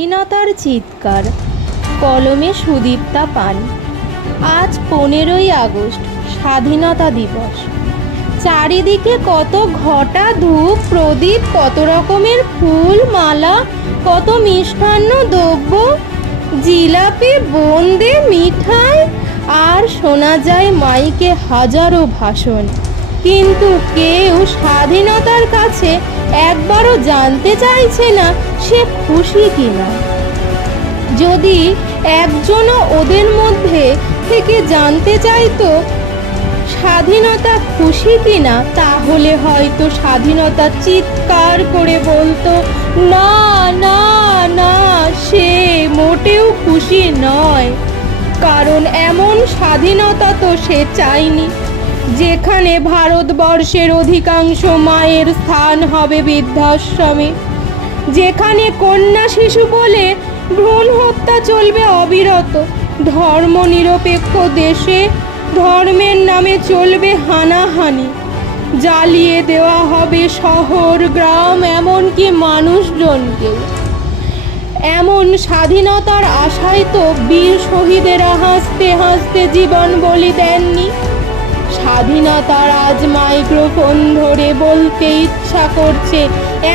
স্বাধীনতার চিৎকার, কলমে সুদীপ্তা পান। আজ 15ই আগস্ট, স্বাধীনতা দিবস। চারিদিকে কত ঘটা, ধূপ, প্রদীপ, কত রকমের ফুল মালা, কত মিষ্টান্ন দ্রব্য, জিলাপি, বোঁদে, মিঠাই, আর শোনা যায় মাইকে হাজারো ভাষণ। কিন্তু কেউ স্বাধীনতার কাছে একবারও জানতে চাইছে না সে খুশি কিনা। যদি একজনও ওদের মধ্যে থেকে জানতে চাইতো স্বাধীনতা খুশি কিনা, তাহলে হয়তো স্বাধীনতা চিৎকার করে বলতো, না না না, সে মোটেও খুশি নয়। কারণ এমন স্বাধীনতা তো সে চায়নি যেখানে ভারতবর্ষের অধিকাংশ মায়ের স্থান হবে বৃদ্ধাশ্রমে, যেখানে কন্যা শিশু বলে ভ্রূণ হত্যা চলবে অবিরত, ধর্মনিরপেক্ষ দেশে ধর্মের নামে চলবে হানাহানি, জ্বালিয়ে দেওয়া হবে শহর গ্রাম, এমনকি মানুষজনকে। এমন স্বাধীনতার আশায় তো বীর শহীদেরা হাসতে হাসতে জীবন বলি দেননি। স্বাধীনতার আজ মাইক্রোফোন ধরে বলতে ইচ্ছা করছে,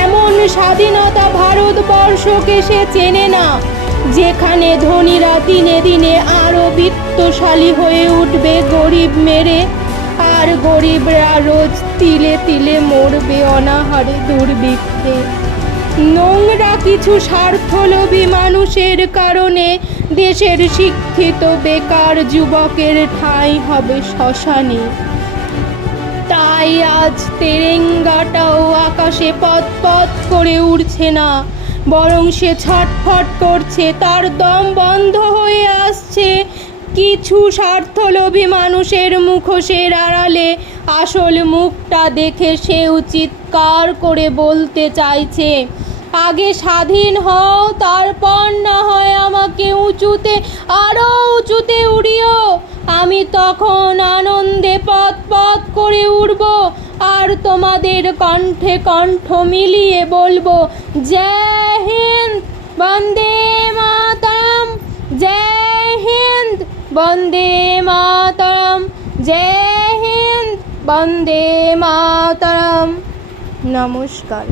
এমন স্বাধীনতা ভারতবর্ষকে সে চেনে না, যেখানে ধনীরা দিনে দিনে আরো বিত্তশালী হয়ে উঠবে গরিব মেরে, আর গরিবরা রোজ তিলে তিলে মরবে অনাহারে দুর্ভিক্ষে। নোংরা কিছু স্বার্থলোভী মানুষের কারণে দেশের শিক্ষিত বেকার যুবকের ঠাঁই হবে শ্মশানে। তাই আজ তেরেঙ্গাটাও আকাশে পথ পথ করে উড়ছে না, বরং সে ছটফট করছে, তার দম বন্ধ হয়ে আসছে। কিছু স্বার্থলোভী মানুষের মুখোশের আড়ালে আসল মুখটা দেখে সেও চিৎকার করে বলতে চাইছে, আগে স্বাধীন হও, তারপর না হয় আমাকে উঁচুতে, আরো উঁচুতে উড়িও। আমি তখন আনন্দে পথ পথ করে উড়ব, আর তোমাদের কণ্ঠে কণ্ঠ মিলিয়ে বলবো, জয় হিন্দ, বন্দে মাতরম, জয় হিন্দ, বন্দে মাতরম, জয় হিন্দ, বন্দে মাতরম। নমস্কার।